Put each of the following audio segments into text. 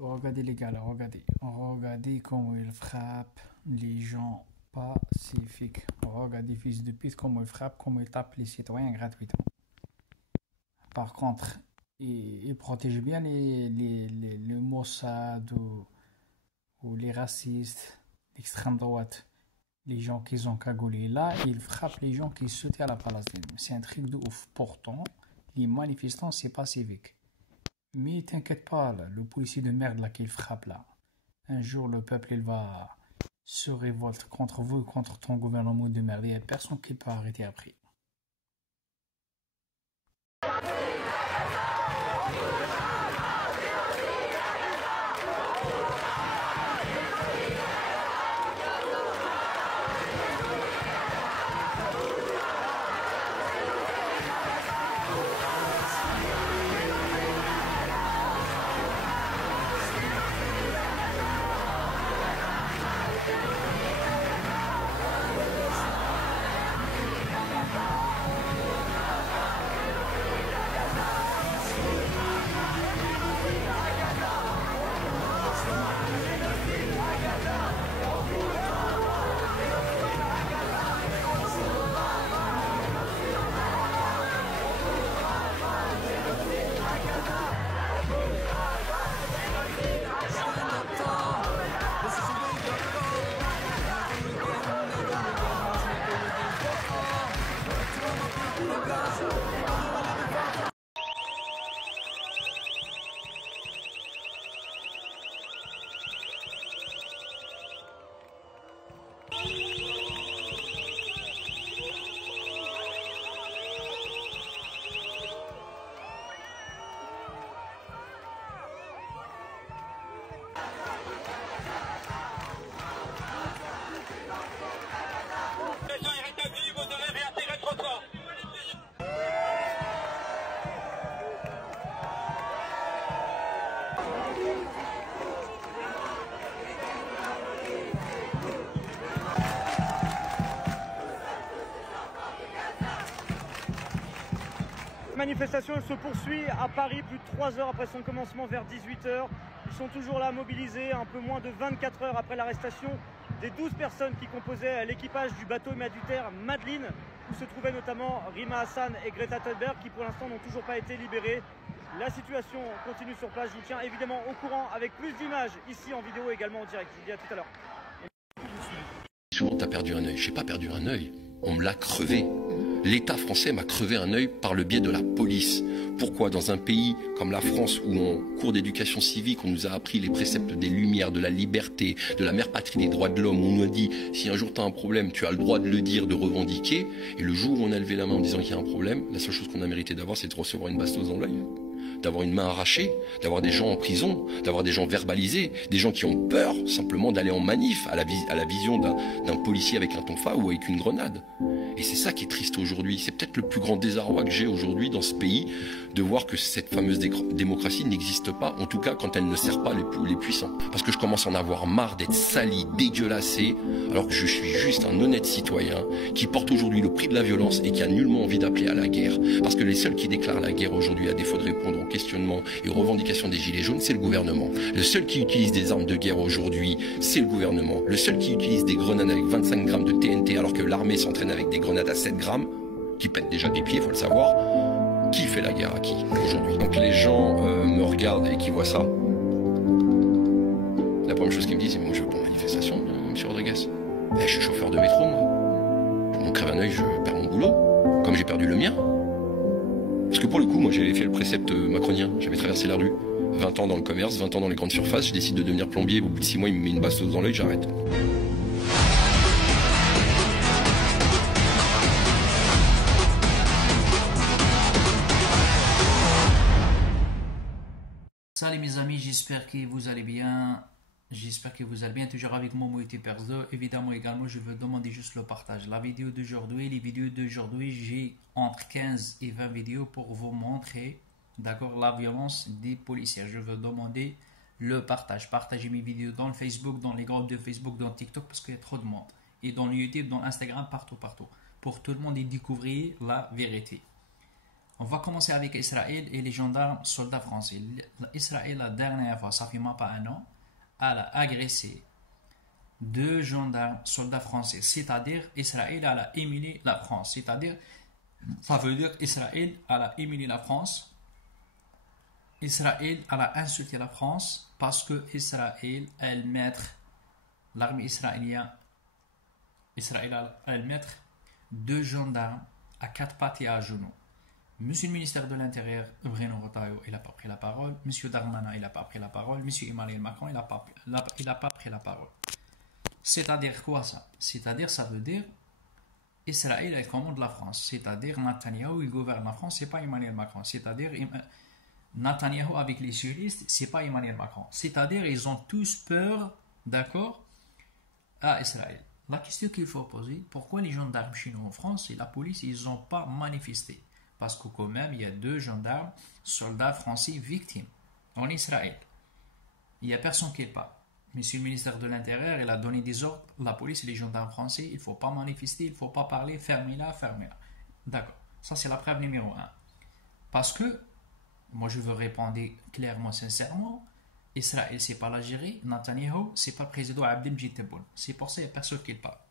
Regardez les gars là, regardez comment ils frappent les gens pacifiques. Regardez fils de pute comment ils frappent, comment ils tapent les citoyens gratuitement. Par contre, ils protègent bien le Mossad ou les racistes, l'extrême droite, les gens qui sont cagoulés. Là, ils frappent les gens qui soutiennent à la Palestine. C'est un truc de ouf. Pourtant, les manifestants, c'est pas civique. Mais t'inquiète pas, là, le policier de merde là qu'il frappe là, un jour le peuple il va se révolter contre vous et contre ton gouvernement de merde. Il n'y a personne qui peut arrêter après. La manifestation se poursuit à Paris plus de 3 heures après son commencement vers 18 h. Ils sont toujours là mobilisés, un peu moins de 24 heures après l'arrestation des 12 personnes qui composaient l'équipage du bateau humanitaire Madeleine, où se trouvaient notamment Rima Hassan et Greta Thunberg, qui pour l'instant n'ont toujours pas été libérés. La situation continue sur place, je vous tiens évidemment au courant avec plus d'images ici en vidéo également en direct. Je vous dis à tout à l'heure. Souvent t'as perdu un œil, j'ai pas perdu un œil, on me l'a crevé. L'État français m'a crevé un œil par le biais de la police. Pourquoi dans un pays comme la France où en cours d'éducation civique on nous a appris les préceptes des Lumières, de la liberté, de la mère patrie des droits de l'homme, on nous a dit si un jour tu as un problème tu as le droit de le dire, de revendiquer, et le jour où on a levé la main en disant qu'il y a un problème, la seule chose qu'on a mérité d'avoir c'est de recevoir une bastos dans l'œil, d'avoir une main arrachée, d'avoir des gens en prison, d'avoir des gens verbalisés, des gens qui ont peur simplement d'aller en manif à la vision d'un policier avec un tonfa ou avec une grenade. Et c'est ça qui est triste aujourd'hui. C'est peut-être le plus grand désarroi que j'ai aujourd'hui dans ce pays, de voir que cette fameuse démocratie n'existe pas, en tout cas quand elle ne sert pas les puissants. Parce que je commence à en avoir marre d'être sali, dégueulassé, alors que je suis juste un honnête citoyen qui porte aujourd'hui le prix de la violence et qui a nullement envie d'appeler à la guerre. Parce que les seuls qui déclarent la guerre aujourd'hui, à défaut de répondre aux questionnements et aux revendications des gilets jaunes, c'est le gouvernement. Le seul qui utilise des armes de guerre aujourd'hui, c'est le gouvernement. Le seul qui utilise des grenades avec 25 grammes de TNT alors que l'armée s'entraîne avec des grenades à 7 grammes, qui pètent déjà des pieds, faut le savoir. Qui fait la guerre à qui aujourd'hui? Donc les gens me regardent et qui voient ça. La première chose qu'ils me disent, c'est moi je veux pas de manifestation, monsieur Rodriguez. Je suis chauffeur de métro, moi. Je m'en crève un œil, je perds mon boulot, comme j'ai perdu le mien. Parce que pour le coup, moi j'ai fait le précepte macronien, j'avais traversé la rue. 20 ans dans le commerce, 20 ans dans les grandes surfaces, je décide de devenir plombier, au bout de 6 mois il me met une bastos dans l'œil, j'arrête. Salut mes amis, j'espère que vous allez bien. J'espère que vous allez bien, toujours avec moi, Moïti Perzo. Évidemment, également, je veux demander juste le partage. La vidéo d'aujourd'hui, les vidéos d'aujourd'hui, j'ai entre 15 et 20 vidéos pour vous montrer, d'accord, la violence des policiers. Je veux demander le partage. Partagez mes vidéos dans le Facebook, dans les groupes de Facebook, dans TikTok, parce qu'il y a trop de monde. Et dans YouTube, dans Instagram, partout, partout. Pour tout le monde y découvrir la vérité. On va commencer avec Israël et les gendarmes soldats français. Israël, la dernière fois, ça fait même pas un an, a agressé 2 gendarmes soldats français. C'est-à-dire, Israël a humilié la France. C'est-à-dire, ça veut dire Israël a humilié la France. Israël a insulté la France parce que Israël, elle mettre l'armée israélienne, Israël, elle mettre 2 gendarmes à 4 pattes et à genoux. Monsieur le ministère de l'Intérieur, Bruno Retailleau, il n'a pas pris la parole. Monsieur Darmanin, il n'a pas pris la parole. Monsieur Emmanuel Macron, il n'a pas pris la parole. C'est-à-dire quoi ça? C'est-à-dire, ça veut dire Israël, elle commande la France. C'est-à-dire, Netanyahou, il gouverne la France, c'est pas Emmanuel Macron. C'est-à-dire, Netanyahou avec les sionistes, c'est pas Emmanuel Macron. C'est-à-dire, ils ont tous peur, d'accord, à Israël. La question qu'il faut poser, pourquoi les gendarmes chinois en France et la police, ils n'ont pas manifesté? Parce que quand même, il y a 2 gendarmes, soldats français victimes en Israël. Il n'y a personne qui est pas. Monsieur le ministère de l'Intérieur, il a donné des ordres, la police et les gendarmes français, il ne faut pas manifester, il ne faut pas parler, fermez-la, fermez-la. D'accord. Ça, c'est la preuve numéro 1. Parce que, moi, je veux répondre clairement, sincèrement, Israël, c'est pas l'Algérie, Netanyahou, c'est pas le président Abdelmajid Tebboune. C'est pour ça qu'il n'y a personne qui est pas.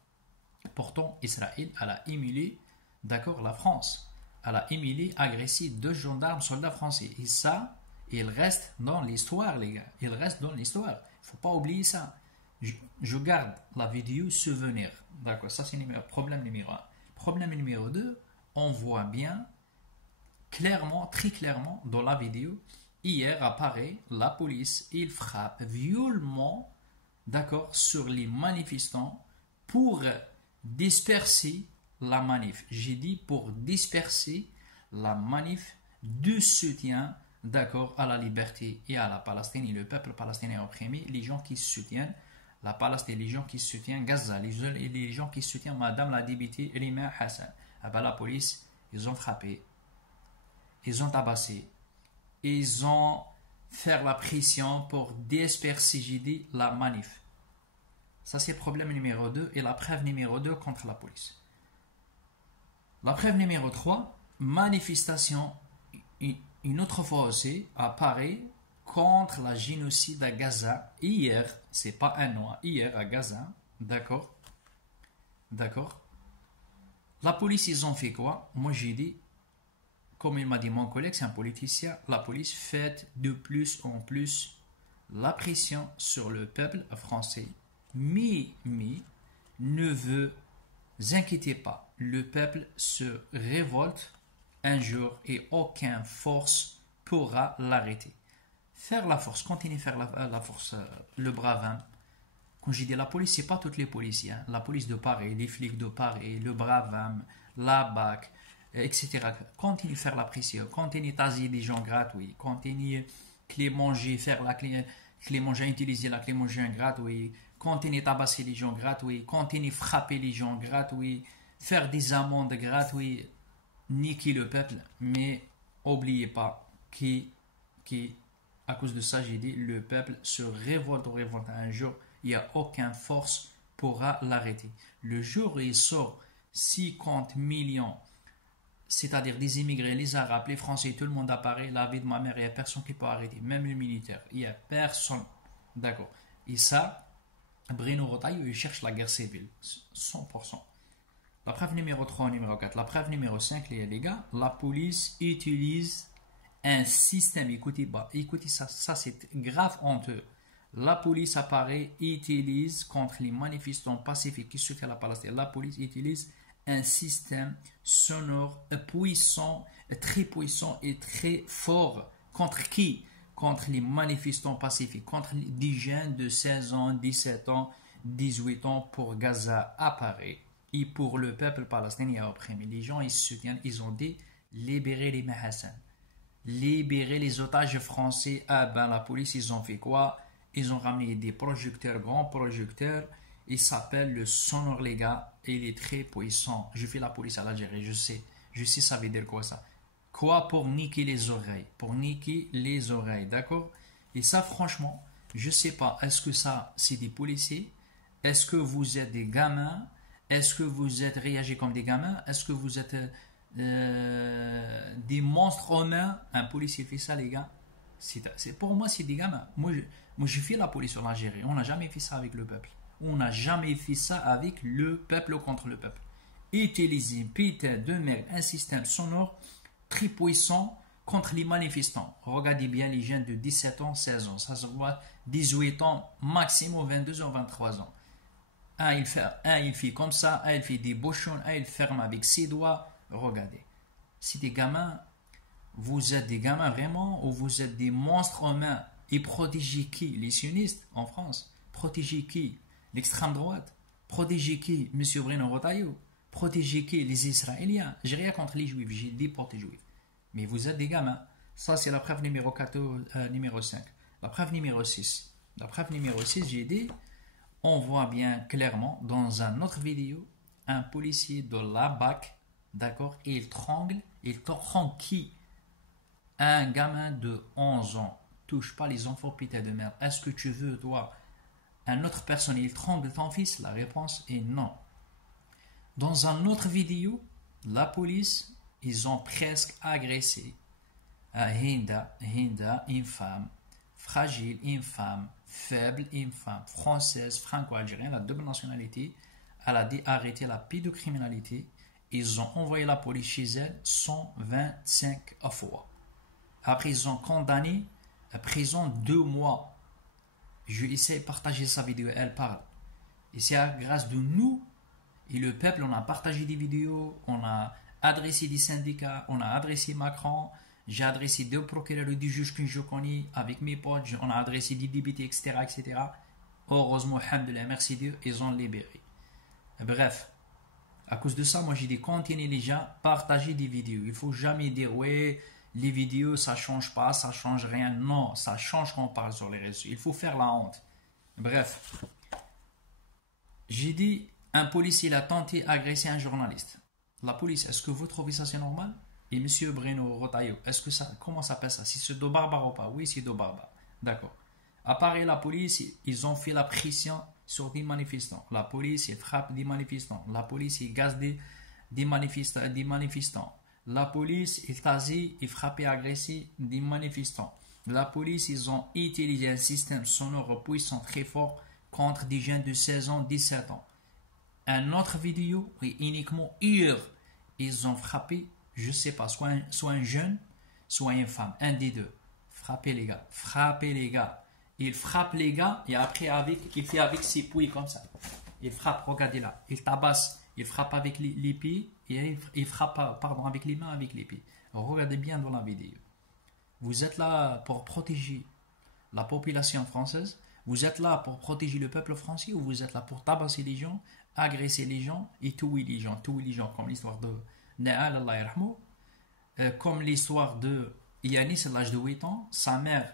Pourtant, Israël, elle a humilié, d'accord, la France. Elle a humilié, agressé 2 gendarmes soldats français. Et ça, il reste dans l'histoire, les gars. Il reste dans l'histoire. Il ne faut pas oublier ça. Je garde la vidéo souvenir. D'accord, ça c'est problème numéro 1. Problème numéro 2, on voit bien, clairement, très clairement, dans la vidéo, hier apparaît la police, il frappe violemment, d'accord, sur les manifestants pour disperser la manif. J'ai dit pour disperser la manif de soutien, d'accord, à la liberté et à la Palestine et le peuple palestinien opprimé, les gens qui soutiennent la Palestine, les gens qui soutiennent Gaza, les gens qui soutiennent Madame la députée Rima Hassan. Ah ben, la police, ils ont frappé, ils ont tabassé, ils ont fait la pression pour disperser, j'ai dit, la manif. Ça c'est le problème numéro 2 et la preuve numéro 2 contre la police. La preuve numéro 3, manifestation, une autre fois aussi, apparaît contre la génocide à Gaza. Hier, c'est pas un an, hier à Gaza, d'accord? D'accord? La police, ils ont fait quoi? Moi, j'ai dit, comme il m'a dit mon collègue, c'est un politicien, la police fait de plus en plus la pression sur le peuple français. Mais, ne vous inquiétez pas. Le peuple se révolte un jour et aucune force pourra l'arrêter. Faire la force, continuer à faire la force, le brave homme. Quand j'ai dit la police, ce n'est pas tous les policiers. Hein. La police de Paris, les flics de Paris, le brave homme, la BAC, etc. Continuez à faire la pression, continuez à taser des gens gratuits, continuez à clé manger, faire la clé manger, utiliser la clé manger gratuite, continuez à tabasser les gens gratuits, continuez à frapper les gens gratuits, faire des amendes gratuites, niquer le peuple, mais n'oubliez pas à cause de ça, j'ai dit, le peuple se révolte un jour, il n'y a aucune force pourra l'arrêter. Le jour où il sort 50 millions, c'est-à-dire des immigrés, les Arabes, les Français, tout le monde apparaît, la vie de ma mère, il n'y a personne qui peut arrêter, même le militaire, il n'y a personne. D'accord. Et ça, Bruno Retailleau, il cherche la guerre civile, 100%. La preuve numéro 3, numéro 4. La preuve numéro 5, les gars, la police utilise un système, écoutez ça, c'est grave honteux. La police apparaît, utilise contre les manifestants pacifiques qui soutiennent la Palestine. La police utilise un système sonore puissant, très puissant et très fort. Contre qui? Contre les manifestants pacifiques, contre des jeunes de 16 ans, 17 ans, 18 ans pour Gaza apparaît. Et pour le peuple palestinien opprimé, les gens ils se soutiennent, ils ont dit libérer les Hassan, libérer les otages français. Ah ben la police ils ont fait quoi? Ils ont ramené des projecteurs, grands projecteurs. Il s'appelle le Sonor, les gars. Et il est très puissant. Je fais la police à l'Algérie, je sais. Je sais ça veut dire quoi ça. Quoi pour niquer les oreilles. Pour niquer les oreilles, d'accord? Et ça, franchement, je sais pas. Est-ce que ça, c'est des policiers? Est-ce que vous êtes des gamins? Est-ce que vous êtes réagis comme des gamins? Est-ce que vous êtes des monstres humains? Un policier fait ça, les gars. Pour moi, c'est des gamins. Moi, je fais la police en Algérie. On n'a jamais fait ça avec le peuple. On n'a jamais fait ça avec le peuple contre le peuple. Utiliser, putain de merde, un système sonore très puissant contre les manifestants. Regardez bien les jeunes de 17 ans, 16 ans. Ça se voit 18 ans, maximum 22 ans, 23 ans. Il fait comme ça, il fait des bouchons, il ferme avec ses doigts. Regardez. Si des gamins, vous êtes des gamins vraiment ou vous êtes des monstres humains et protégez qui? Les sionistes en France. Protégez qui? L'extrême droite. Protégez qui? M. Bruno Retailleau. Protégez qui? Les Israéliens. J'ai rien contre les Juifs, j'ai des portes Juifs. Mais vous êtes des gamins. Ça, c'est la preuve numéro 5. La preuve numéro 6. La preuve numéro 6, j'ai dit, on voit bien clairement dans une autre vidéo, un policier de la BAC, d'accord, et il trongle qui? Un gamin de 11 ans. Touche pas les enfants, putain de merde. Est-ce que tu veux, toi, un autre personne, il trongle ton fils? La réponse est non. Dans une autre vidéo, la police, ils ont presque agressé Hinda, une femme fragile, une femme faible, une femme française, franco-algérienne, la double nationalité. Elle a dit arrêter la pédocriminalité. Ils ont envoyé la police chez elle 125 fois. Après, ils ont condamné à prison 2 mois. Je essaie de partager sa vidéo, elle parle. Et c'est à grâce de nous et le peuple, on a partagé des vidéos, on a adressé des syndicats, on a adressé Macron, j'ai adressé 2 procureurs et 2 juges que je connais avec mes potes, on a adressé des députés, etc., etc. Heureusement, alhamdoulilah, merci Dieu, ils ont libéré. Bref, à cause de ça, moi j'ai dit, continuez les gens, partagez des vidéos. Il ne faut jamais dire, ouais, les vidéos, ça ne change pas, ça ne change rien. Non, ça change quand on parle sur les réseaux. Il faut faire la honte. Bref, j'ai dit, un policier a tenté d'agresser un journaliste. La police, est-ce que vous trouvez ça c'est normal? Et M. Bruno Retailleau, est-ce que ça, comment ça s'appelle ça? Si c'est de barbare ou pas? Oui, c'est de barbare. D'accord. Appareil la police, ils ont fait la pression sur des manifestants. La police, ils frappent des manifestants. La police, ils gazent des manifestants. La police, ils tasent, ils frappent et agressent des manifestants. La police, ils ont utilisé un système sonore puissant très fort contre des jeunes de 16 ans, 17 ans. Une autre vidéo, uniquement hier, ils ont frappé, je ne sais pas, soit un jeune, soit une femme, un des deux. Frappez les gars, frappez les gars. Il frappe les gars et après il fait avec ses pouilles comme ça. Il frappe, regardez là, il tabasse, il frappe avec les pieds et il frappe, pardon, avec les mains, avec les pieds. Regardez bien dans la vidéo. Vous êtes là pour protéger la population française, vous êtes là pour protéger le peuple français ou vous êtes là pour tabasser les gens, agresser les gens et tuer les gens, comme l'histoire de Naal, Allah yarhamou, comme l'histoire de Yanis à l'âge de 8 ans, sa mère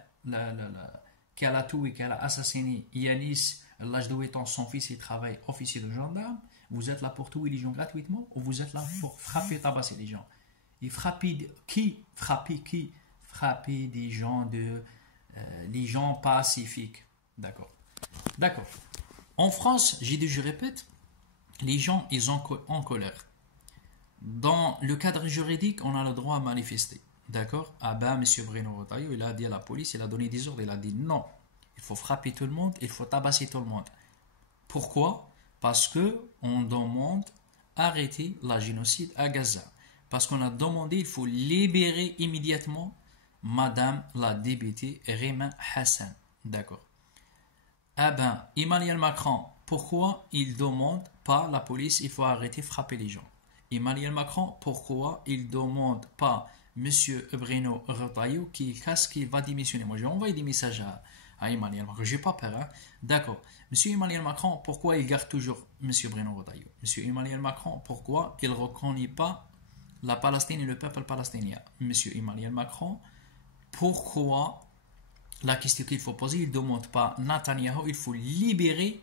qui a tué, qui a assassiné Yanis à l'âge de 8 ans, son fils il travaille officier de gendarme. Vous êtes là pour tuer les gens gratuitement ou vous êtes là pour frapper, tabasser les gens? Et frapper qui? Frapper des gens les gens pacifiques. D'accord. En France, je répète, les gens, ils sont en colère. Dans le cadre juridique, on a le droit à manifester. D'accord? Ah ben, M. Bruno Retailleau, il a dit à la police, il a donné des ordres, il a dit non. Il faut frapper tout le monde, il faut tabasser tout le monde. Pourquoi? Parce qu'on demande arrêter la génocide à Gaza. Parce qu'on a demandé, il faut libérer immédiatement Madame la députée Rima Hassan. D'accord? Ah ben, Emmanuel Macron, pourquoi il demande pas la police, il faut arrêter de frapper les gens? Emmanuel Macron, pourquoi il demande pas M. Bruno Retailleau qui va démissionner? Moi, j'ai envoyé des messages à Emmanuel Macron, j'ai pas peur. Hein? D'accord. M. Emmanuel Macron, pourquoi il garde toujours M. Bruno Retailleau? M. Emmanuel Macron, pourquoi il ne reconnaît pas la Palestine et le peuple palestinien? M. Emmanuel Macron, pourquoi la question qu'il faut poser, il ne demande pas Netanyahou, il faut libérer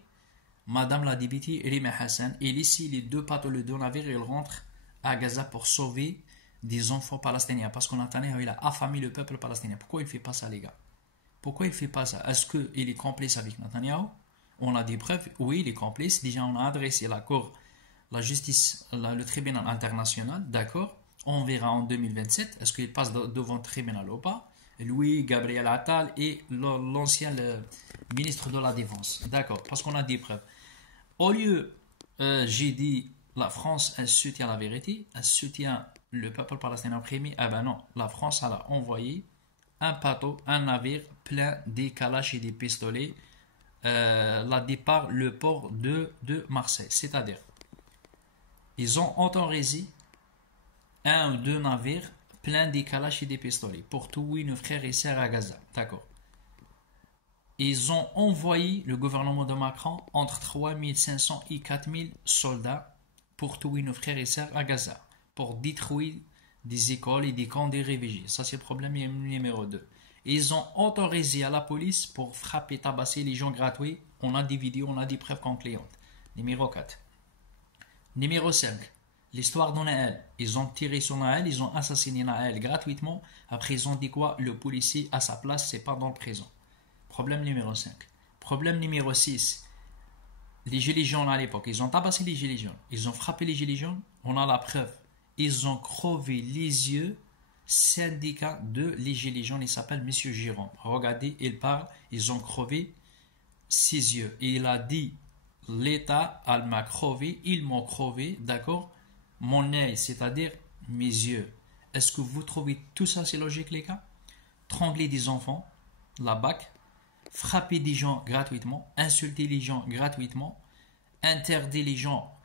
Madame la députée Rima Hassan et laisser les deux bateaux, les deux navires, ils rentrent à Gaza pour sauver des enfants palestiniens. Parce que Netanyahou, il a affamé le peuple palestinien. Pourquoi il ne fait pas ça, les gars? Pourquoi il ne fait pas ça? Est-ce qu'il est complice avec Netanyahou? On a des preuves. Oui, il est complice. Déjà, on a adressé la Cour, la justice, le tribunal international. D'accord? On verra en 2027. Est-ce qu'il passe devant le tribunal ou pas? Lui, Gabriel Attal et l'ancien ministre de la Défense. D'accord? Parce qu'on a des preuves. Au lieu, j'ai dit, la France, elle soutient la vérité, elle soutient le peuple palestinien opprimé. Ah ben non, la France, elle a envoyé un bateau, un navire plein des kalash et des pistolets là départ le port de Marseille. C'est-à-dire, ils ont autorisé un ou deux navires pleins des kalash et des pistolets pour tuer nos frères et sœurs à Gaza. D'accord. Ils ont envoyé, le gouvernement de Macron, entre 3500 et 4000 soldats pour tuer nos frères et sœurs à Gaza, pour détruire des écoles et des camps de réfugiés. Ça, c'est le problème numéro 2. Ils ont autorisé à la police pour frapper, tabasser les gens gratuits. On a des vidéos, on a des preuves concluantes. Numéro 4. Numéro 5. L'histoire de Naël. Ils ont tiré sur Naël, ils ont assassiné Naël gratuitement. Après, ils ont dit quoi? Le policier à sa place, c'est pas dans le prison. Problème numéro 5. Problème numéro 6. Les gilets jaunes à l'époque, ils ont tabassé les gilets jaunes. Ils ont frappé les gilets jaunes. On a la preuve. Ils ont crevé les yeux. Syndicat de les gilets jaunes, il s'appelle Monsieur Jérôme. Regardez, il parle. Ils ont crevé ses yeux. Et il a dit, l'État, elle m'a crevé, ils m'ont crevé, d'accord? Mon œil, c'est-à-dire mes yeux. Est-ce que vous trouvez tout ça, c'est logique, les gars? Trembler des enfants, la BAC, frapper des gens gratuitement, insulter les gens gratuitement, interdire les gens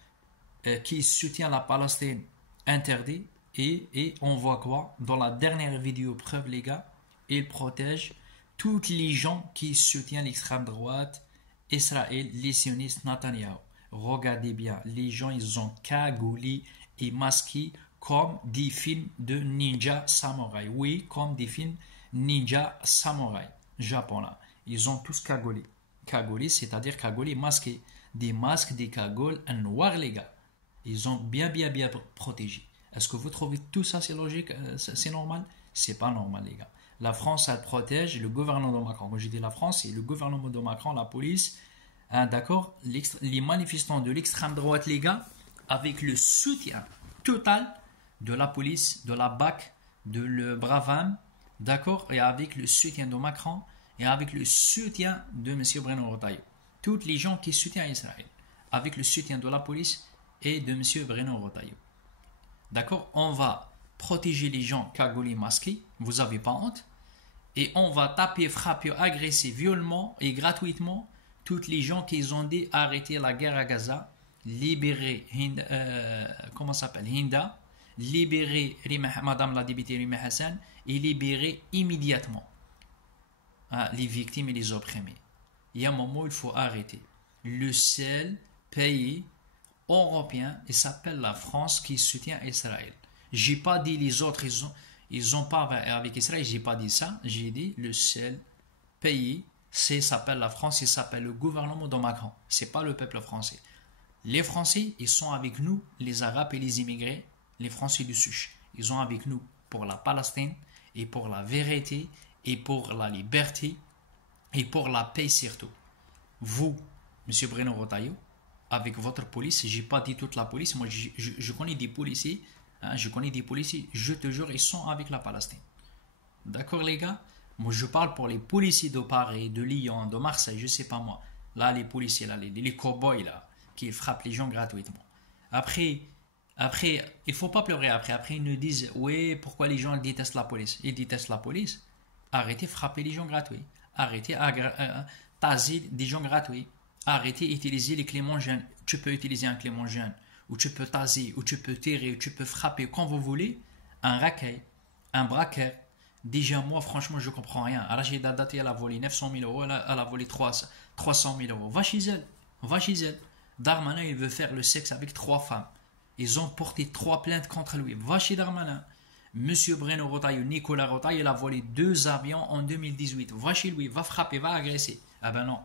qui soutiennent la Palestine, interdit, et on voit quoi? Dans la dernière vidéo preuve, les gars, il protège tous les gens qui soutiennent l'extrême droite, Israël, les sionistes, Netanyahou. Regardez bien, les gens, ils ont cagoulé et masqué comme des films de ninja samouraï. Oui, comme des films ninja samouraï, Japon là. Ils ont tous cagoulé. Cagoulé, c'est-à-dire cagoulé, masqué. Des masques, des cagoules, un noir, les gars. Ils ont bien protégé. Est-ce que vous trouvez tout ça, c'est logique, c'est normal? C'est pas normal, les gars. La France, elle protège le gouvernement de Macron. Quand je dis la France, c'est le gouvernement de Macron, la police, hein, d'accord? Les manifestants de l'extrême droite, les gars, avec le soutien total de la police, de la BAC, de le Bravam, d'accord? Et avec le soutien de Macron et avec le soutien de M. Bruno Retailleau. Tous les gens qui soutiennent Israël, avec le soutien de la police et de M. Bruno Retailleau. D'accord? On va protéger les gens cagoulés masqués, vous n'avez pas honte, et on va taper, frapper, agresser violemment et gratuitement toutes les gens qui ont dit arrêter la guerre à Gaza, libérer comment s'appelle Hinda, libérer Madame la députée Rima Hassan et libérer immédiatement les victimes et les opprimés. Il y a un moment où il faut arrêter. Le seul pays européen, il s'appelle la France qui soutient Israël. J'ai pas dit les autres, ils ont pas avec Israël, j'ai pas dit ça. J'ai dit le seul pays, s'appelle la France, il s'appelle le gouvernement de Macron. C'est pas le peuple français. Les Français, ils sont avec nous, les Arabes et les immigrés, les Français du Sud. Ils sont avec nous pour la Palestine et pour la vérité et pour la liberté et pour la paix surtout. Vous, M. Bruno Retailleau, avec votre police, j'ai pas dit toute la police, moi je connais des policiers, hein, je te jure, ils sont avec la Palestine. D'accord les gars? Moi je parle pour les policiers de Paris, de Lyon, de Marseille, je sais pas moi. Là les policiers, là, les cow-boys là, qui frappent les gens gratuitement. Après, il faut pas pleurer après ils nous disent, oui, pourquoi les gens détestent la police? Ils détestent la police. Arrêtez de frapper les gens gratuits. Arrêtez taser des gens gratuits. Arrêtez d'utiliser les cléments jeunes. Tu peux utiliser un clément jeune, ou tu peux taser, ou tu peux tirer, ou tu peux frapper quand vous voulez. Un racaille, un braqueur. Déjà, moi, franchement, je ne comprends rien. Rachida Dati, elle a volé 900 000 euros, elle a volé 300 000 euros. Va chez elle. Darmanin, il veut faire le sexe avec 3 femmes. Ils ont porté 3 plaintes contre lui. Va chez Darmanin. Monsieur Bruno Retailleau, Nicolas Retailleau, il a volé 2 avions en 2018. Va chez lui, va frapper, va agresser. Ah ben non.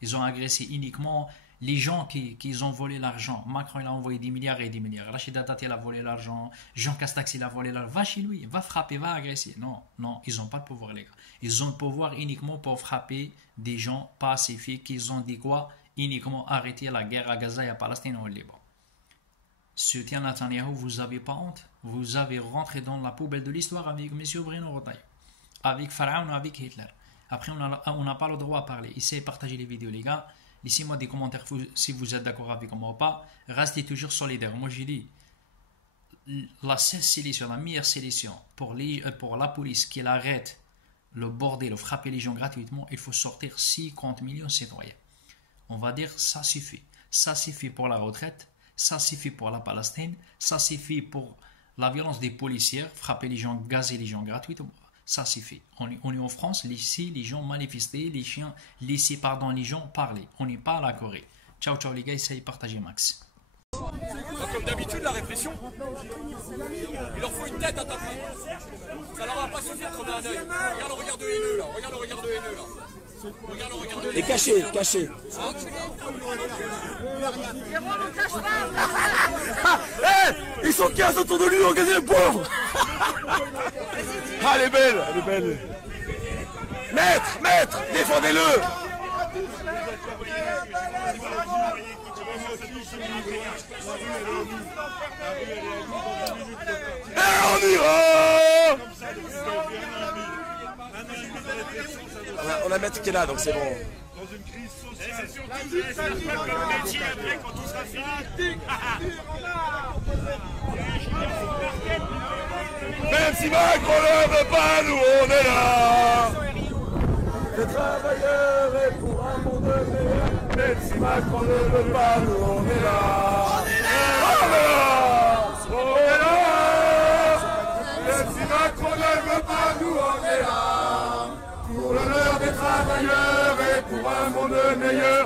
Ils ont agressé uniquement les gens qui ont volé l'argent. Macron, il a envoyé 10 milliards et 10 milliards. Rachida Dati, il a volé l'argent. Jean Castex, il a volé l'argent. Va chez lui, va frapper, va agresser. Non, non, ils n'ont pas le pouvoir, les gars. Ils ont le pouvoir uniquement pour frapper des gens pacifiques. Ils ont dit quoi? Uniquement arrêter la guerre à Gaza et à Palestine et au Liban. Soutien Netanyahu, vous n'avez pas honte. Vous avez rentré dans la poubelle de l'histoire avec M. Bruno Retailleau, avec Pharaon, avec Hitler. Après, on n'a pas le droit à parler. Essayez de partager les vidéos, les gars. Laissez-moi des commentaires si vous êtes d'accord avec moi ou pas. Restez toujours solidaires. Moi, j'ai dit, la seule solution, la meilleure solution pour la police qui arrête le bordel, frapper les gens gratuitement, il faut sortir 50 millions de citoyens. On va dire, ça suffit. Ça suffit pour la retraite. Ça suffit pour la Palestine. Ça suffit pour la violence des policiers, frapper les gens, gazer les gens gratuitement. Ça suffit. On est en France, laissez les gens manifester, laissez les gens parler. On n'est pas à la Corée. Ciao, ciao les gars, essayez de partager max. Comme d'habitude, la répression, il leur faut une tête à taper. Ça leur a pas suffi de crever un œil. Regarde le regard de haineux là, regarde le regard de haineux là. Regarde le regard de haineux. Et caché, caché. Ils sont 15 autour de lui, regardez les pauvres. Ah, elle est belle, elle est belle. Maître, maître, défendez-le. Et on ira. On a maître qui est là, donc c'est bon. Dans une crise sociale. C'est surtout ça se passe comme métier après quand tout sera fini. Même si Macron ne veut pas, nous on est là. Les travailleurs et pour un monde meilleur. Même si Macron ne veut pas, nous on est là. On est là. On est là. Même si Macron ne veut pas, nous on est là. Pour l'honneur des travailleurs et pour un monde meilleur.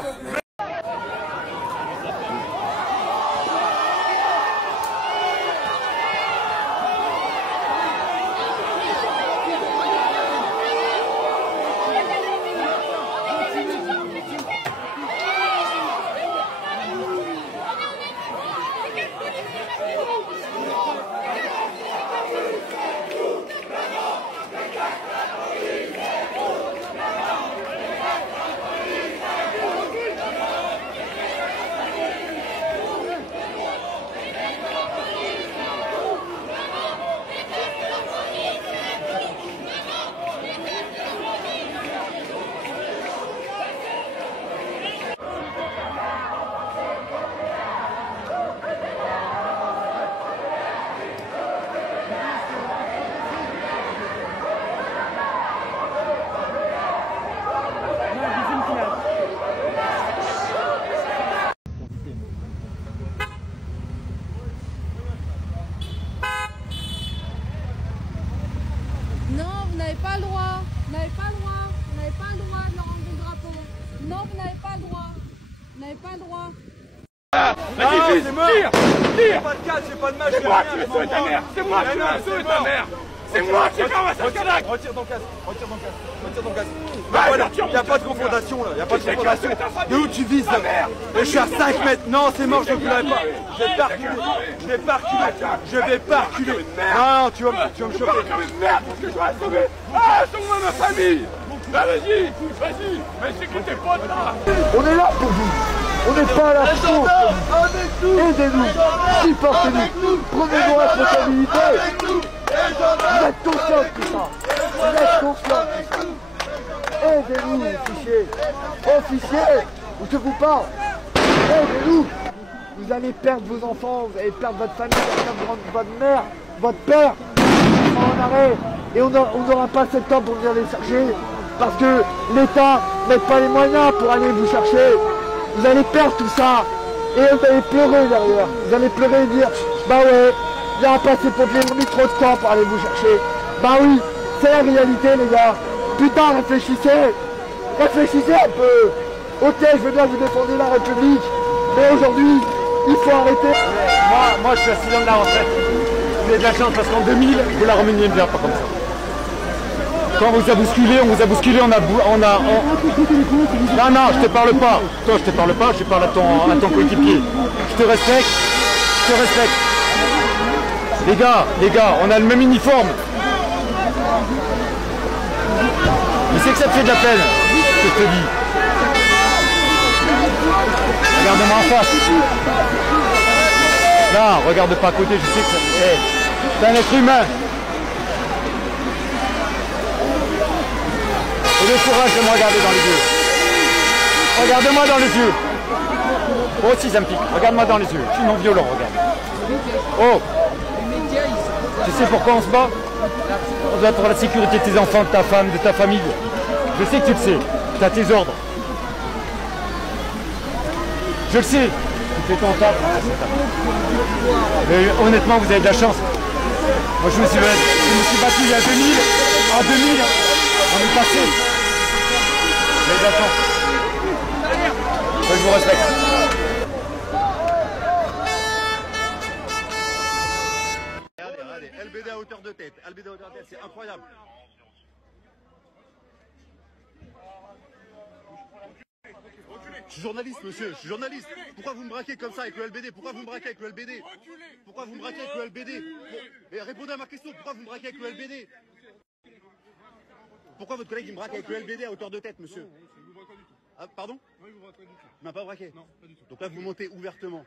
Vous n'avez pas le droit, vous n'avez pas le droit, vous n'avez pas le droit de leur enlever le drapeau. Non, vous n'avez pas le droit, vous n'avez pas le droit. Vas-y, c'est mort. Tire. Pas de cadre, j'ai pas de match. C'est moi qui vais sauver ta mère. C'est moi qui vais sauver ta mère. C'est moi qui vais ramasser le Kadak. Retire ton casque, retire ton casque, retire ton casque. Il Y a pas de confrontation là, y a pas de confrontation. De où tu vises la mère? Et je suis à 5 mètres. Non, c'est mort, je ne reculerai pas. Je vais pas reculer. Je vais pas reculer. Je vais pas reculer. Non, tu vas me choper. Comme une merde parce que je dois sauver. Ah, sauve-moi ma famille. Vas-y, vas-y. Mais c'est que tes potes là. On est là pour vous. On n'est pas là pour vous. Aidez-nous. Supportez-nous. Prenez vos responsabilités. Vous êtes conscients de tout ça. Vous êtes conscients de tout ça. Aidez-nous, officiers. Officiers, je vous parle. Aidez-nous. Vous allez perdre vos enfants, vous allez perdre votre famille, vous allez perdre votre mère, votre père. En arrêt. Et on n'aura pas assez de temps pour venir les chercher. Parce que l'État n'a pas les moyens pour aller vous chercher. Vous allez perdre tout ça. Et vous allez pleurer derrière. Vous allez pleurer et dire, bah ouais, il n'y aura pas assez de pompiers, ils ont mis trop de temps pour aller vous chercher. Bah oui, c'est la réalité les gars. Putain, réfléchissez. Réfléchissez un peu. Ok, je veux bien que vous défendez la République. Mais aujourd'hui, il faut arrêter. Moi je suis assis dans la retraite. Vous avez de la chance parce qu'en 2000, vous la remeniez bien, pas comme ça. Quand on vous a bousculé, on a... Non, non, je te parle pas. Toi, je te parle pas, je parle à ton coéquipier. Je te respecte, je te respecte. Les gars, on a le même uniforme. Mais c'est que ça te fait de la peine, ce que je te dis. Regarde-moi en face. Non, regarde pas à côté, je sais que ça... Hey, t'es un être humain. Et le courage de me regarder dans les yeux. Regarde-moi dans les yeux. Oh si ça me pique. Regarde-moi dans les yeux. Je suis non violent, regarde. Oh. Tu sais pourquoi on se bat? On se bat pour la sécurité de tes enfants, de ta femme, de ta famille. Je sais que tu le sais. Tu as tes ordres. Je le sais. Tu fais ton taf. Mais honnêtement, vous avez de la chance. Moi je me suis battu il y a 2000. En 2000, on est passé. Vous avez de la chance. Je vous respecte. Regardez, LBD à hauteur de tête. LBD à hauteur de tête, c'est incroyable. Je suis journaliste, monsieur, je suis journaliste. Pourquoi vous me braquez comme ça avec le LBD? Pourquoi vous me braquez avec le LBD? Pourquoi vous me braquez avec le LBD? Et répondez à ma question, pourquoi vous me braquez avec le LBD? Pourquoi votre collègue il me braque avec le LBD à hauteur de tête, monsieur? Ah, pardon? Non, il vous braque pas du tout. Il m'a pas braqué? Non, pas du tout. Donc là, vous montez ouvertement.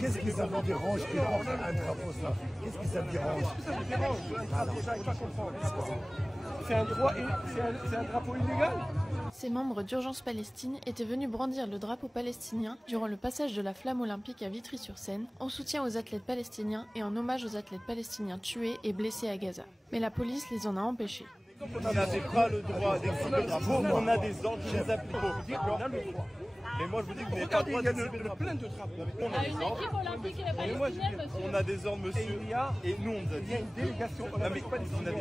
Qu'est-ce qui ça vous dérange qu'il porte un drapeau là? Qu'est-ce qui ça me dérange? C'est un droit, c'est un drapeau illégal. Ces membres d'Urgence Palestine étaient venus brandir le drapeau palestinien durant le passage de la flamme olympique à Vitry-sur-Seine, en soutien aux athlètes palestiniens et en hommage aux athlètes palestiniens tués et blessés à Gaza. Mais la police les en a empêchés. On n'avait pas le droit d'exhiber le drapeau, on a des ordres qui les appliquent. On a le droit. Mais moi je vous dis que vous n'avez pas le droit d'exhiber le drapeau. On a des ordres. On a des ordres, monsieur. Et nous on nous a dit. Il y a une délégation.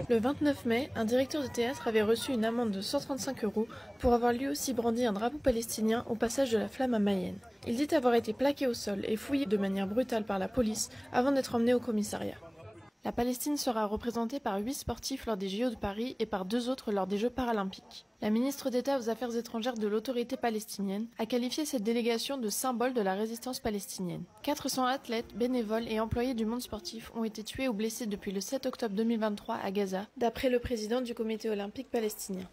Le 29 mai, un directeur de théâtre avait reçu une amende de 135 € pour avoir lui aussi brandi un drapeau palestinien au passage de la flamme à Mayenne. Il dit avoir été plaqué au sol et fouillé de manière brutale par la police avant d'être emmené au commissariat. La Palestine sera représentée par 8 sportifs lors des JO de Paris et par 2 autres lors des Jeux paralympiques. La ministre d'État aux Affaires étrangères de l'autorité palestinienne a qualifié cette délégation de symbole de la résistance palestinienne. 400 athlètes, bénévoles et employés du monde sportif ont été tués ou blessés depuis le 7 octobre 2023 à Gaza, d'après le président du comité olympique palestinien.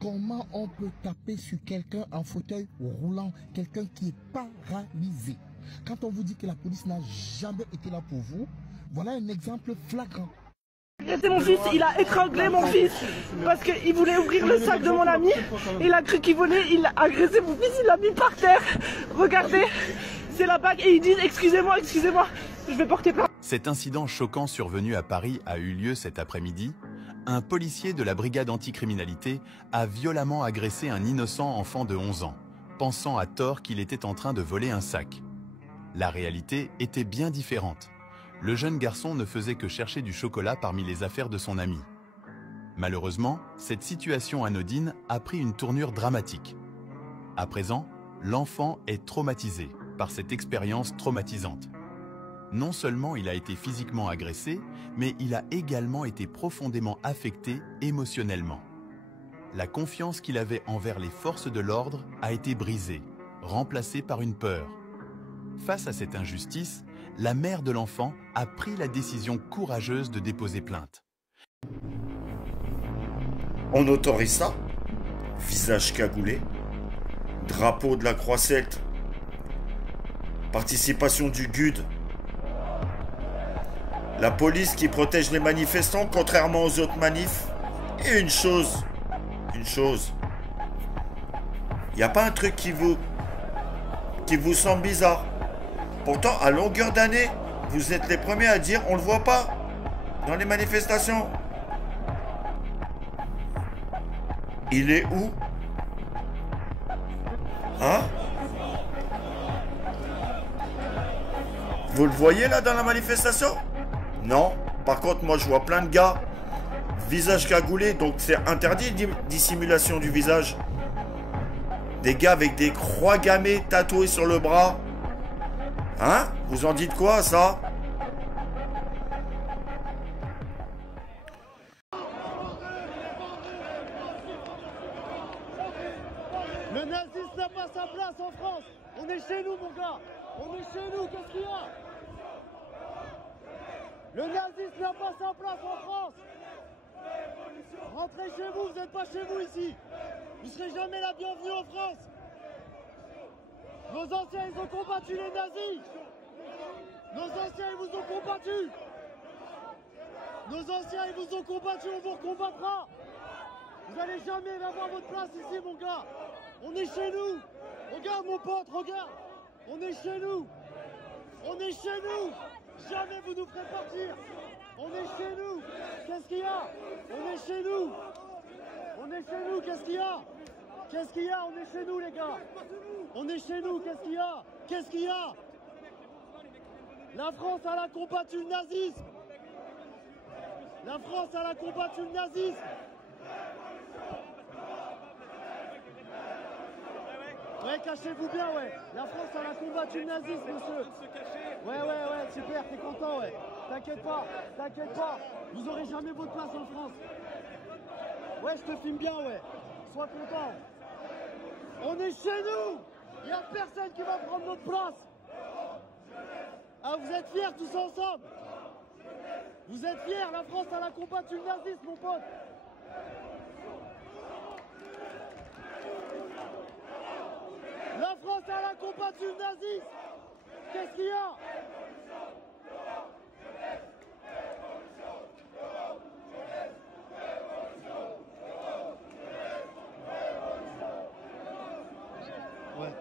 Comment on peut taper sur quelqu'un en fauteuil roulant, quelqu'un qui est paralysé? Quand on vous dit que la police n'a jamais été là pour vous, voilà un exemple flagrant. C'est mon fils, il a étranglé mon fils parce qu'il voulait ouvrir le sac de mon ami. Il a cru qu'il volait, il a agressé mon fils, il l'a mis par terre. Regardez, c'est la bague et ils disent excusez-moi, je vais porter plainte. Cet incident choquant survenu à Paris a eu lieu cet après-midi. Un policier de la brigade anticriminalité a violemment agressé un innocent enfant de 11 ans, pensant à tort qu'il était en train de voler un sac. La réalité était bien différente. Le jeune garçon ne faisait que chercher du chocolat parmi les affaires de son ami. Malheureusement, cette situation anodine a pris une tournure dramatique. À présent, l'enfant est traumatisé par cette expérience traumatisante. Non seulement il a été physiquement agressé, mais il a également été profondément affecté émotionnellement. La confiance qu'il avait envers les forces de l'ordre a été brisée, remplacée par une peur. Face à cette injustice, la mère de l'enfant a pris la décision courageuse de déposer plainte. On autorise ça? Visage cagoulé, drapeau de la Croix-Celte, Participation du GUD. La police qui protège les manifestants contrairement aux autres manifs. Et une chose. Il n'y a pas un truc qui vous semble bizarre. Pourtant, à longueur d'année, vous êtes les premiers à dire on le voit pas dans les manifestations. Il est où? Hein? Vous le voyez là dans la manifestation? Non. Par contre, moi je vois plein de gars, visage cagoulé, donc c'est interdit dissimulation du visage. Des gars avec des croix gammées tatouées sur le bras. Hein? Vous en dites quoi, ça? Le nazisme n'a pas sa place en France. On est chez nous, mon gars. On est chez nous, qu'est-ce qu'il y a? Le nazisme n'a pas sa place en France. Rentrez chez vous, vous n'êtes pas chez vous ici. Vous ne serez jamais la bienvenue en France. Nos anciens, ils ont combattu les nazis. Nos anciens, ils vous ont combattu. Nos anciens, ils vous ont combattu, on vous recombattra. Vous n'allez jamais avoir votre place ici, mon gars. On est chez nous. Regarde, mon pote, regarde. On est chez nous. On est chez nous. Jamais vous nous ferez partir. On est chez nous. Qu'est-ce qu'il y a? On est chez nous. On est chez nous. Qu'est-ce qu'il y a? Qu'est-ce qu'il y a? On est chez nous, les gars. On est chez nous. Qu'est-ce qu'il y a? Qu'est-ce qu'il y a? La France, elle a combattu le nazisme. La France, elle a combattu le nazisme. Ouais, cachez-vous bien, ouais. La France, elle a combattu le nazisme, monsieur. Ouais, super, t'es content, ouais. T'inquiète pas. Vous aurez jamais votre place en France. Ouais, je te filme bien, ouais. Sois content. On est chez nous. Il n'y a personne qui va prendre notre place. Ah, vous êtes fiers tous ensemble? Vous êtes fiers? La France, elle a combattu le nazisme, mon pote. La France, elle a combattu le nazisme. Qu'est-ce qu'il y a? Ouais.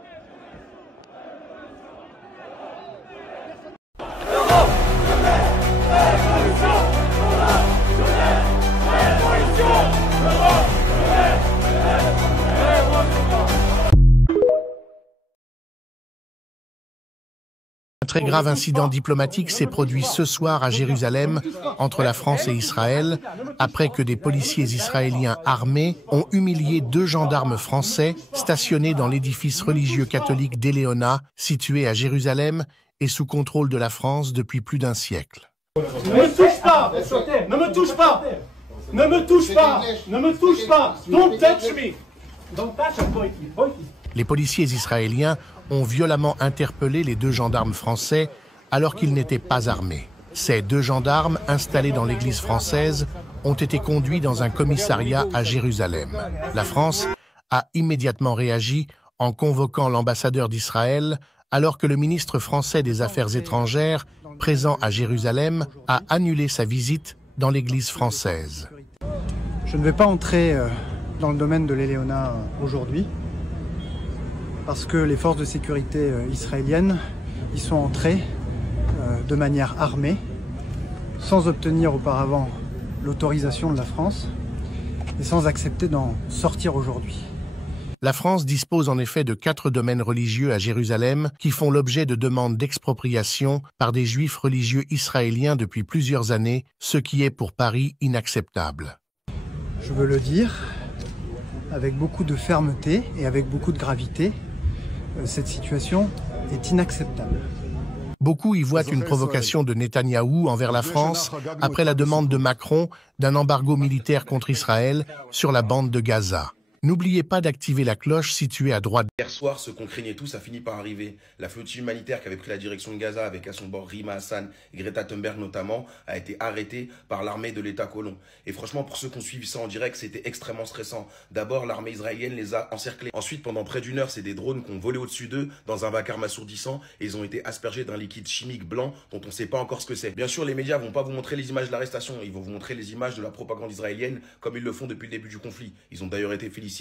Un très grave incident diplomatique s'est produit ce soir à Jérusalem entre la France et Israël après que des policiers israéliens armés ont humilié 2 gendarmes français stationnés dans l'édifice religieux catholique d'Éléona situé à Jérusalem et sous contrôle de la France depuis plus d'1 siècle. Ne me touche pas! Ne me touche pas! Ne me touche pas! Ne me touche pas! Don't touch me! Don't touch me! Les policiers israéliens ont violemment interpellé les 2 gendarmes français alors qu'ils n'étaient pas armés. Ces 2 gendarmes, installés dans l'église française, ont été conduits dans un commissariat à Jérusalem. La France a immédiatement réagi en convoquant l'ambassadeur d'Israël alors que le ministre français des Affaires étrangères, présent à Jérusalem, a annulé sa visite dans l'église française. Je ne vais pas entrer dans le domaine de l'Éléona aujourd'hui, parce que les forces de sécurité israéliennes y sont entrées de manière armée, sans obtenir auparavant l'autorisation de la France et sans accepter d'en sortir aujourd'hui. La France dispose en effet de 4 domaines religieux à Jérusalem qui font l'objet de demandes d'expropriation par des juifs religieux israéliens depuis plusieurs années, ce qui est pour Paris inacceptable. Je veux le dire avec beaucoup de fermeté et avec beaucoup de gravité, cette situation est inacceptable. Beaucoup y voient une provocation de Netanyahou envers la France après la demande de Macron d'un embargo militaire contre Israël sur la bande de Gaza. N'oubliez pas d'activer la cloche située à droite. Hier soir, ce qu'on craignait tous a fini par arriver. La flottille humanitaire qui avait pris la direction de Gaza avec à son bord Rima Hassan et Greta Thunberg notamment a été arrêtée par l'armée de l'État colon. Et franchement, pour ceux qui ont suivi ça en direct, c'était extrêmement stressant. D'abord, l'armée israélienne les a encerclés. Ensuite, pendant près d'une heure, c'est des drones qui ont volé au-dessus d'eux dans un vacarme assourdissant et ils ont été aspergés d'un liquide chimique blanc dont on ne sait pas encore ce que c'est. Bien sûr, les médias vont pas vous montrer les images de l'arrestation, ils vont vous montrer les images de la propagande israélienne comme ils le font depuis le début du conflit. Ils ont d'ailleurs été félicités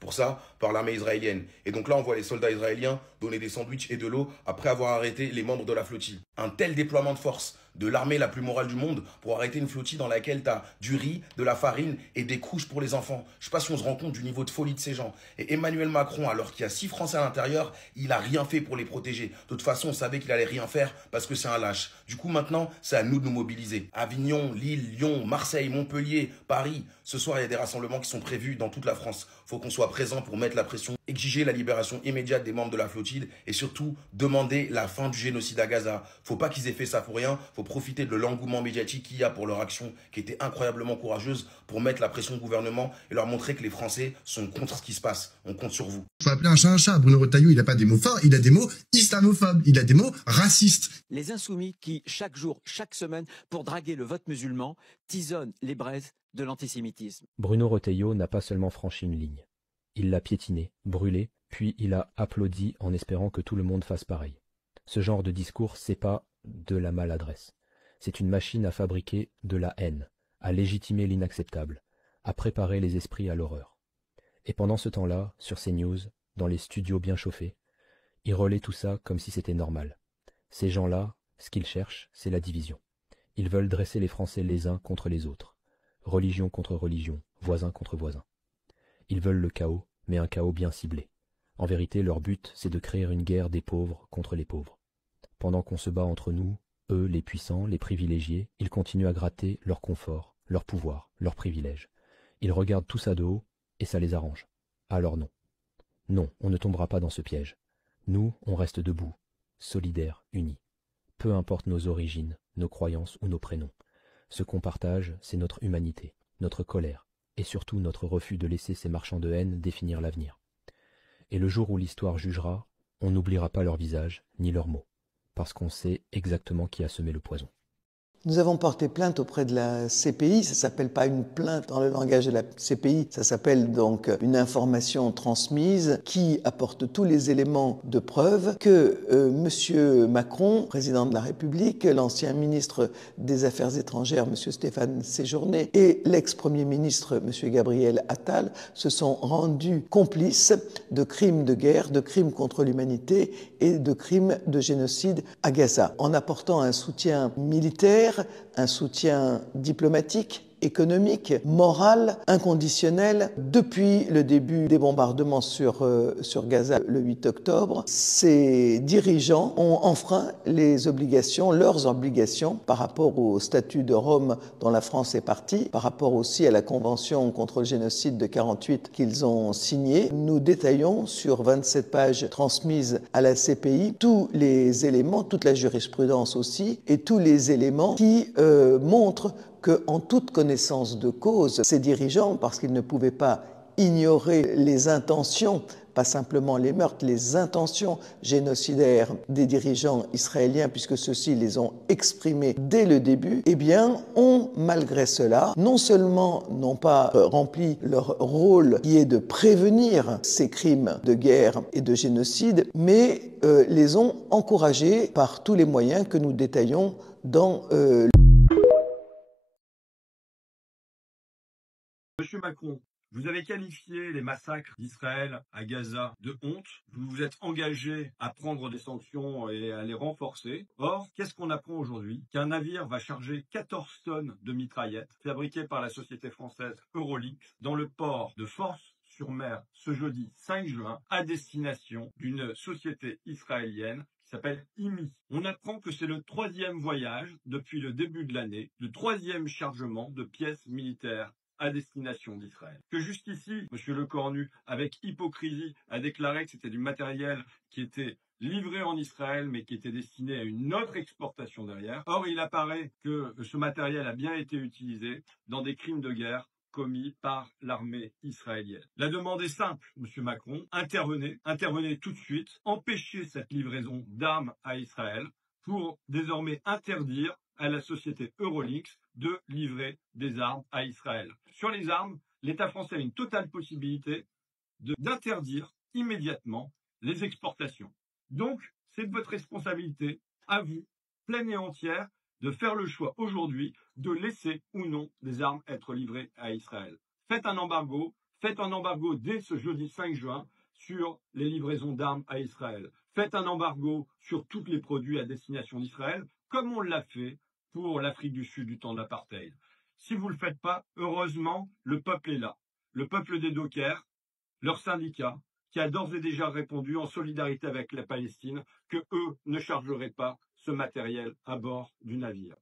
pour ça par l'armée israélienne. Et donc là, on voit les soldats israéliens donner des sandwichs et de l'eau après avoir arrêté les membres de la flottille. Un tel déploiement de force de l'armée la plus morale du monde pour arrêter une flottille dans laquelle tu as du riz, de la farine et des couches pour les enfants. Je sais pas si on se rend compte du niveau de folie de ces gens. Et Emmanuel Macron, alors qu'il y a 6 Français à l'intérieur, il a rien fait pour les protéger. De toute façon, on savait qu'il allait rien faire parce que c'est un lâche. Du coup, maintenant, c'est à nous de nous mobiliser. Avignon, Lille, Lyon, Marseille, Montpellier, Paris. Ce soir, il y a des rassemblements qui sont prévus dans toute la France. Faut qu'on soit présent pour mettre la pression, exiger la libération immédiate des membres de la flottille et surtout demander la fin du génocide à Gaza. Faut pas qu'ils aient fait ça pour rien. Faut profiter de l'engouement médiatique qu'il y a pour leur action qui était incroyablement courageuse pour mettre la pression au gouvernement et leur montrer que les Français sont contre ce qui se passe. On compte sur vous. Il faut appeler un chat un chat. Bruno Retailleau, il n'a pas des mots forts, il a des mots islamophobes, il a des mots racistes. Les insoumis qui, chaque jour, chaque semaine, pour draguer le vote musulman, tisonnent les braises de l'antisémitisme. Bruno Retailleau n'a pas seulement franchi une ligne. Il l'a piétinée, brûlée, puis il a applaudi en espérant que tout le monde fasse pareil. Ce genre de discours, c'est pas de la maladresse. C'est une machine à fabriquer de la haine, à légitimer l'inacceptable, à préparer les esprits à l'horreur. Et pendant ce temps-là, sur CNews, dans les studios bien chauffés, ils relaient tout ça comme si c'était normal. Ces gens-là, ce qu'ils cherchent, c'est la division. Ils veulent dresser les Français les uns contre les autres, religion contre religion, voisin contre voisin. Ils veulent le chaos, mais un chaos bien ciblé. En vérité, leur but, c'est de créer une guerre des pauvres contre les pauvres. Pendant qu'on se bat entre nous, eux, les puissants, les privilégiés, ils continuent à gratter leur confort, leur pouvoir, leurs privilèges. Ils regardent tout ça de haut, et ça les arrange. Alors non. Non, on ne tombera pas dans ce piège. Nous, on reste debout, solidaires, unis. Peu importe nos origines, nos croyances ou nos prénoms. Ce qu'on partage, c'est notre humanité, notre colère, et surtout notre refus de laisser ces marchands de haine définir l'avenir. Et le jour où l'histoire jugera, on n'oubliera pas leur visage, ni leurs mots, parce qu'on sait exactement qui a semé le poison. Nous avons porté plainte auprès de la CPI, ça ne s'appelle pas une plainte dans le langage de la CPI, ça s'appelle donc une information transmise qui apporte tous les éléments de preuve que M. Macron, président de la République, l'ancien ministre des Affaires étrangères, M. Stéphane Séjourné, et l'ex-premier ministre, M. Gabriel Attal, se sont rendus complices de crimes de guerre, de crimes contre l'humanité et de crimes de génocide à Gaza, en apportant un soutien militaire, un soutien diplomatique, économique, moral, inconditionnel. Depuis le début des bombardements sur Gaza le 8 octobre, ces dirigeants ont enfreint leurs obligations par rapport au statut de Rome dont la France est partie, par rapport aussi à la Convention contre le génocide de 1948 qu'ils ont signée. Nous détaillons sur 27 pages transmises à la CPI tous les éléments, toute la jurisprudence aussi, et tous les éléments qui montrent qu'en toute connaissance de cause, ces dirigeants, parce qu'ils ne pouvaient pas ignorer les intentions, pas simplement les meurtres, les intentions génocidaires des dirigeants israéliens, puisque ceux-ci les ont exprimés dès le début, eh bien, ont, malgré cela, non seulement n'ont pas rempli leur rôle qui est de prévenir ces crimes de guerre et de génocide, mais les ont encouragés par tous les moyens que nous détaillons dans Monsieur Macron, vous avez qualifié les massacres d'Israël à Gaza de honte. Vous vous êtes engagé à prendre des sanctions et à les renforcer. Or, qu'est-ce qu'on apprend aujourd'hui? Qu'un navire va charger 14 tonnes de mitraillettes fabriquées par la société française Eurolink dans le port de Fos-sur-Mer ce jeudi 5 juin à destination d'une société israélienne qui s'appelle IMI. On apprend que c'est le 3e voyage depuis le début de l'année, le 3e chargement de pièces militaires à destination d'Israël. Que jusqu'ici, M. Lecornu, avec hypocrisie, a déclaré que c'était du matériel qui était livré en Israël, mais qui était destiné à une autre exportation derrière. Or, il apparaît que ce matériel a bien été utilisé dans des crimes de guerre commis par l'armée israélienne. La demande est simple, Monsieur Macron, intervenez tout de suite, empêchez cette livraison d'armes à Israël pour désormais interdire à la société Eurolinks de livrer des armes à Israël. Sur les armes, l'État français a une totale possibilité d'interdire immédiatement les exportations. Donc, c'est de votre responsabilité, à vous, pleine et entière, de faire le choix aujourd'hui de laisser ou non des armes être livrées à Israël. Faites un embargo dès ce jeudi 5 juin sur les livraisons d'armes à Israël. Faites un embargo sur tous les produits à destination d'Israël, comme on l'a fait pour l'Afrique du Sud du temps de l'apartheid. Si vous ne le faites pas, heureusement, le peuple est là. Le peuple des dockers, leur syndicat, qui a d'ores et déjà répondu en solidarité avec la Palestine que eux ne chargeraient pas ce matériel à bord du navire.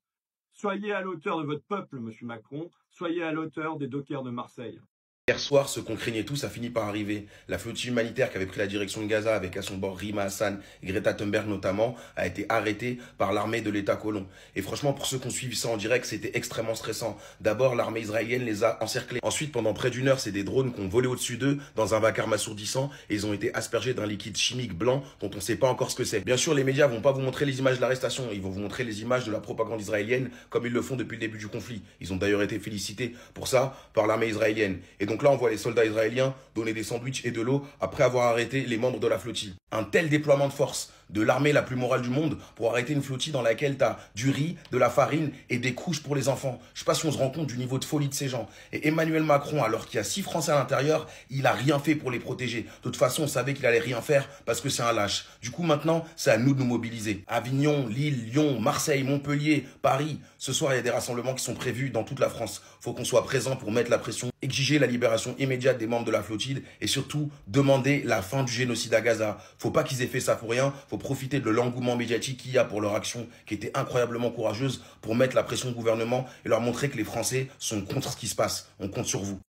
Soyez à l'auteur de votre peuple, Monsieur Macron, soyez à l'auteur des dockers de Marseille. Hier soir, ce qu'on craignait tous a fini par arriver. La flottille humanitaire qui avait pris la direction de Gaza avec à son bord Rima Hassan et Greta Thunberg notamment a été arrêtée par l'armée de l'État colon. Et franchement, pour ceux qui ont suivi ça en direct, c'était extrêmement stressant. D'abord, l'armée israélienne les a encerclés. Ensuite, pendant près d'une heure, c'est des drones qui ont volé au-dessus d'eux dans un vacarme assourdissant et ils ont été aspergés d'un liquide chimique blanc dont on ne sait pas encore ce que c'est. Bien sûr, les médias vont pas vous montrer les images de l'arrestation, ils vont vous montrer les images de la propagande israélienne comme ils le font depuis le début du conflit. Ils ont d'ailleurs été félicités pour ça par l'armée israélienne. Et donc là, on voit les soldats israéliens donner des sandwichs et de l'eau après avoir arrêté les membres de la flottille. Un tel déploiement de force de l'armée la plus morale du monde pour arrêter une flottille dans laquelle tu as du riz, de la farine et des couches pour les enfants. Je sais pas si on se rend compte du niveau de folie de ces gens. Et Emmanuel Macron, alors qu'il y a 6 Français à l'intérieur, il a rien fait pour les protéger. De toute façon, on savait qu'il allait rien faire parce que c'est un lâche. Du coup, maintenant, c'est à nous de nous mobiliser. Avignon, Lille, Lyon, Marseille, Montpellier, Paris. Ce soir, il y a des rassemblements qui sont prévus dans toute la France. Faut qu'on soit présent pour mettre la pression, exiger la libération immédiate des membres de la flottille et surtout demander la fin du génocide à Gaza. Faut pas qu'ils aient fait ça pour rien. Faut profiter de l'engouement médiatique qu'il y a pour leur action qui était incroyablement courageuse pour mettre la pression au gouvernement et leur montrer que les Français sont contre ce qui se passe. On compte sur vous.